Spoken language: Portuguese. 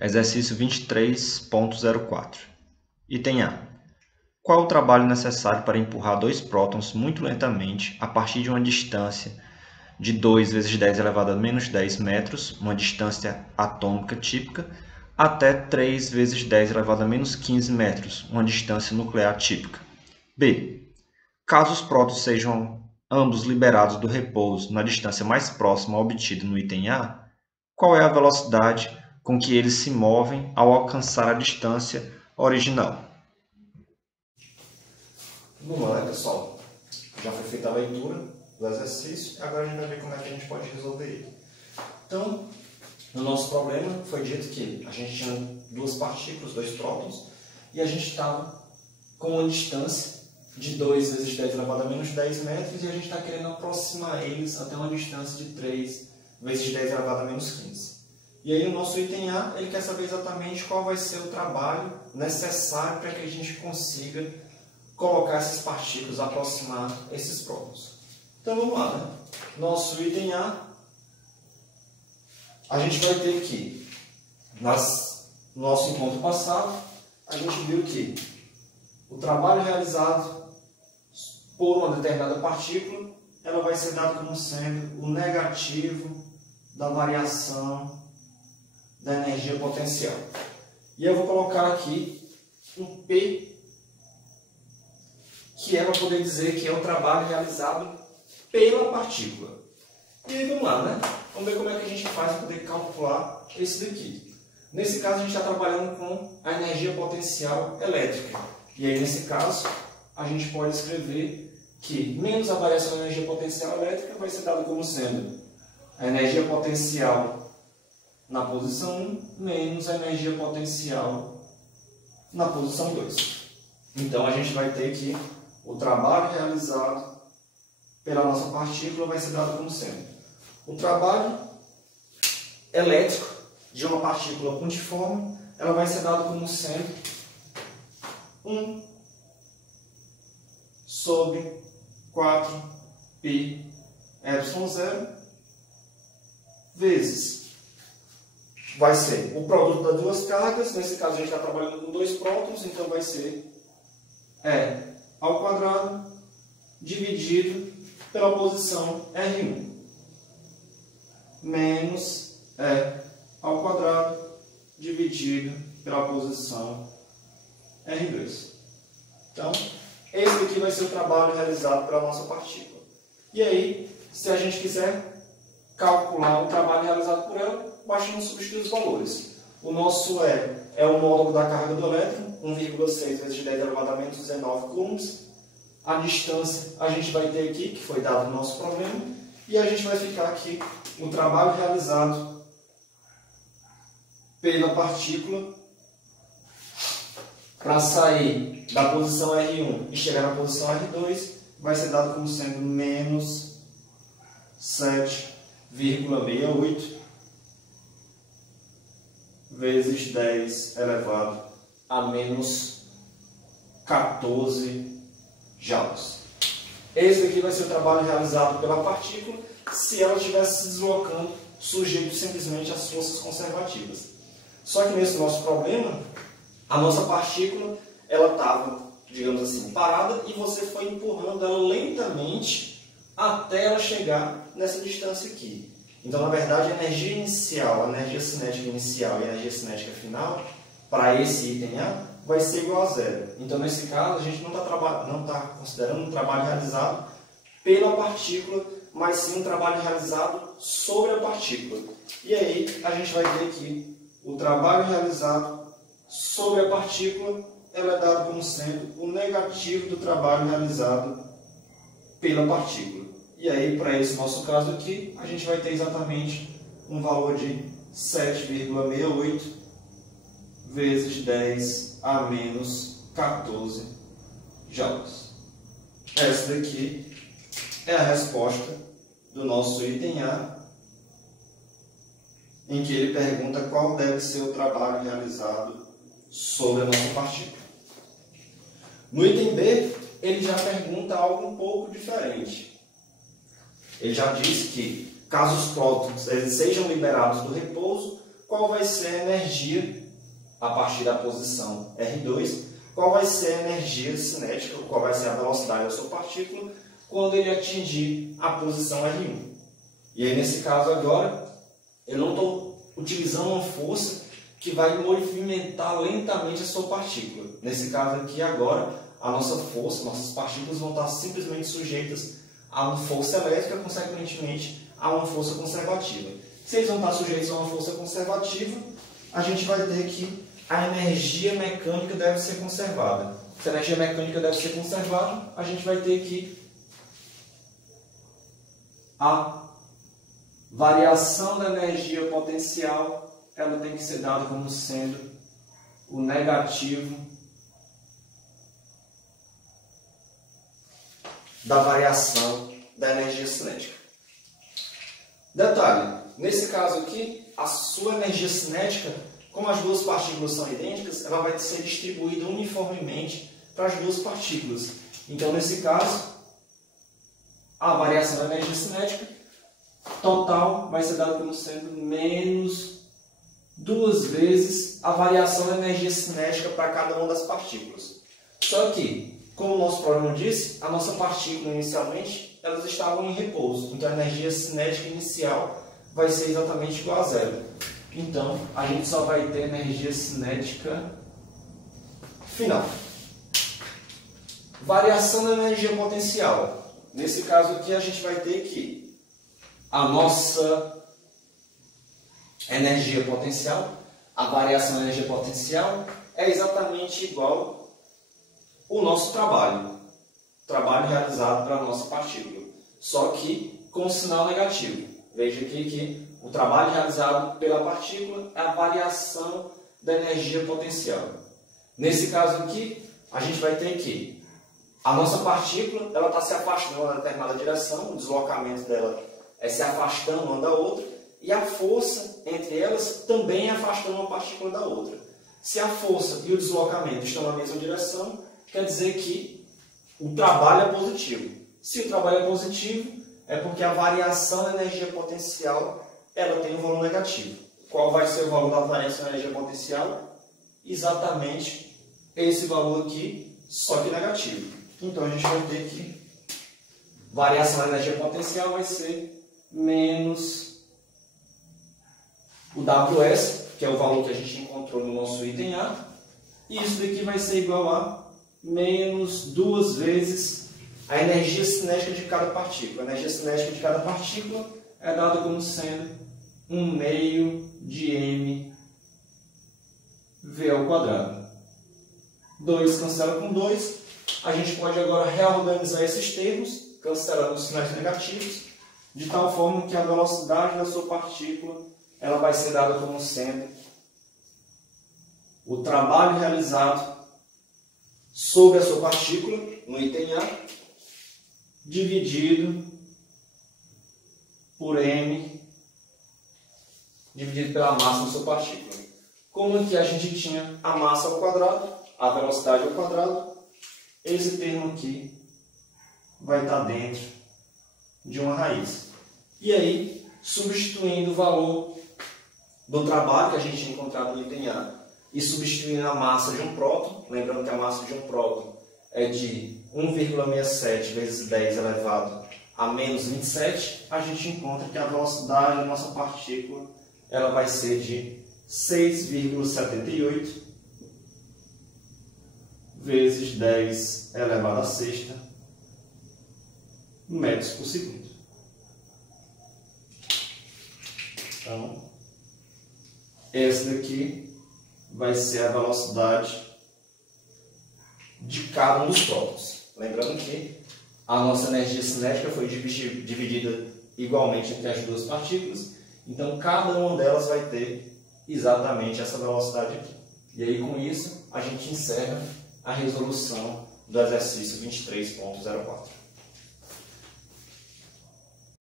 Exercício 23.04. Item A. Qual o trabalho necessário para empurrar dois prótons muito lentamente a partir de uma distância de 2 vezes 10 elevado a menos 10 metros, uma distância atômica típica, até 3 vezes 10 elevado a menos 15 metros, uma distância nuclear típica? B. Caso os prótons sejam ambos liberados do repouso na distância mais próxima obtida no item A, qual é a velocidade com que eles se movem ao alcançar a distância original? Vamos lá, pessoal? Já foi feita a leitura do exercício, agora a gente vai ver como é que a gente pode resolver ele. Então, no nosso problema foi dito que a gente tinha duas partículas, dois prótons, e a gente estava com uma distância de 2 vezes 10 elevado a menos 10 metros, e a gente está querendo aproximar eles até uma distância de 3 vezes 10 elevado a menos 15. E aí o nosso item A, ele quer saber exatamente qual vai ser o trabalho necessário para que a gente consiga colocar essas partículas, aproximar esses prótons. Então vamos lá, né? Nosso item A, a gente vai ter que, no nosso encontro passado, a gente viu que o trabalho realizado por uma determinada partícula, ela vai ser dada como sendo o negativo da variação da energia potencial. E eu vou colocar aqui um P, que é para poder dizer que é o trabalho realizado pela partícula. E aí vamos lá, né? Vamos ver como é que a gente faz para poder calcular esse daqui. Nesse caso, a gente está trabalhando com a energia potencial elétrica. E aí, nesse caso, a gente pode escrever que menos a variação da energia potencial elétrica vai ser dado como sendo a energia potencial na posição 1 menos a energia potencial na posição 2. Então, a gente vai ter que o trabalho realizado pela nossa partícula vai ser dado como sendo o trabalho elétrico de uma partícula pontiforme, ela vai ser dado como sendo 1 sobre 4πε0 vezes, vai ser o produto das duas cargas, nesse caso a gente está trabalhando com dois prótons, então vai ser E ao quadrado dividido pela posição R1 menos E ao quadrado dividido pela posição R2. Então, esse aqui vai ser o trabalho realizado pela nossa partícula. E aí, se a gente quiser calcular o trabalho realizado por ela, basta não substituir os valores. O nosso E é o módulo da carga do elétron, 1,6 vezes 10 elevado a menos 19 coulombs. A distância a gente vai ter aqui, que foi dado no nosso problema, e a gente vai ficar aqui o trabalho realizado pela partícula para sair da posição R1 e chegar na posição R2, vai ser dado como sendo menos 7,68 vezes 10 elevado a menos 14 joules. Esse aqui vai ser o trabalho realizado pela partícula se ela estivesse se deslocando sujeito simplesmente às forças conservativas. Só que nesse nosso problema, a nossa partícula ela estava, digamos assim, parada e você foi empurrando ela lentamente até ela chegar nessa distância aqui. Então, na verdade, a energia inicial, a energia cinética inicial e a energia cinética final, para esse item A, vai ser igual a zero. Então, nesse caso, a gente não está considerando um trabalho realizado pela partícula, mas sim um trabalho realizado sobre a partícula. E aí, a gente vai ter aqui o trabalho realizado sobre a partícula, ela é dado como sendo o negativo do trabalho realizado pela partícula. E aí, para esse nosso caso aqui, a gente vai ter exatamente um valor de 7,68 vezes 10 a menos 14 joules. Essa daqui é a resposta do nosso item A, em que ele pergunta qual deve ser o trabalho realizado sobre a nossa partícula. No item B, ele já pergunta algo um pouco diferente. Ele já diz que, caso os prótons sejam liberados do repouso, qual vai ser a energia a partir da posição R2, qual vai ser a energia cinética, qual vai ser a velocidade da sua partícula quando ele atingir a posição R1. E aí, nesse caso agora, eu não estou utilizando uma força que vai movimentar lentamente a sua partícula. Nesse caso aqui agora, a nossa força, nossas partículas vão estar simplesmente sujeitas a uma força elétrica, consequentemente a uma força conservativa. Se eles vão estar sujeitos a uma força conservativa, a gente vai ter que a energia mecânica deve ser conservada. Se a energia mecânica deve ser conservada, a gente vai ter que a variação da energia potencial, ela tem que ser dada como sendo o negativo da variação da energia cinética. Detalhe, nesse caso aqui, a sua energia cinética, como as duas partículas são idênticas, ela vai ser distribuída uniformemente para as duas partículas. Então, nesse caso, a variação da energia cinética total vai ser dada como sendo menos 2 vezes a variação da energia cinética para cada uma das partículas. Só que, como o nosso problema disse, a nossa partícula inicialmente, elas estavam em repouso. Então, a energia cinética inicial vai ser exatamente igual a zero. Então, a gente só vai ter energia cinética final. Variação da energia potencial. Nesse caso aqui, a gente vai ter que a nossa energia potencial, a variação da energia potencial, é exatamente igual ao nosso trabalho realizado para a nossa partícula, só que com sinal negativo. Veja aqui que o trabalho realizado pela partícula é a variação da energia potencial. Nesse caso aqui, a gente vai ter que a nossa partícula ela está se afastando em uma determinada direção, o deslocamento dela é se afastando uma da outra, e a força entre elas também é afastando uma partícula da outra. Se a força e o deslocamento estão na mesma direção, quer dizer que o trabalho é positivo. Se o trabalho é positivo, é porque a variação da energia potencial ela tem um valor negativo. Qual vai ser o valor da variação da energia potencial? Exatamente esse valor aqui, só que negativo. Então, a gente vai ter que variação da energia potencial vai ser menos o WS, que é o valor que a gente encontrou no nosso item A, e isso daqui vai ser igual a menos 2 vezes a energia cinética de cada partícula. A energia cinética de cada partícula é dada como sendo 1/2 de mv ao quadrado. 2 cancela com 2. A gente pode agora reorganizar esses termos, cancelando os sinais negativos, de tal forma que a velocidade da sua partícula ela vai ser dada como sendo o trabalho realizado sobre a sua partícula, no item A, dividido por m, dividido pela massa da sua partícula. Como aqui a gente tinha a massa ao quadrado, a velocidade ao quadrado, esse termo aqui vai estar dentro de uma raiz. E aí, substituindo o valor do trabalho que a gente tinha encontrado no item A e substituindo a massa de um próton, lembrando que a massa de um próton é de 1,67 vezes 10 elevado a menos 27, a gente encontra que a velocidade da nossa partícula ela vai ser de 6,78 vezes 10 elevado a sexta metros por segundo. Então, esse daqui vai ser a velocidade de cada um dos prótons. Lembrando que a nossa energia cinética foi dividida igualmente entre as duas partículas, então cada uma delas vai ter exatamente essa velocidade aqui. E aí, com isso, a gente encerra a resolução do exercício 23.04.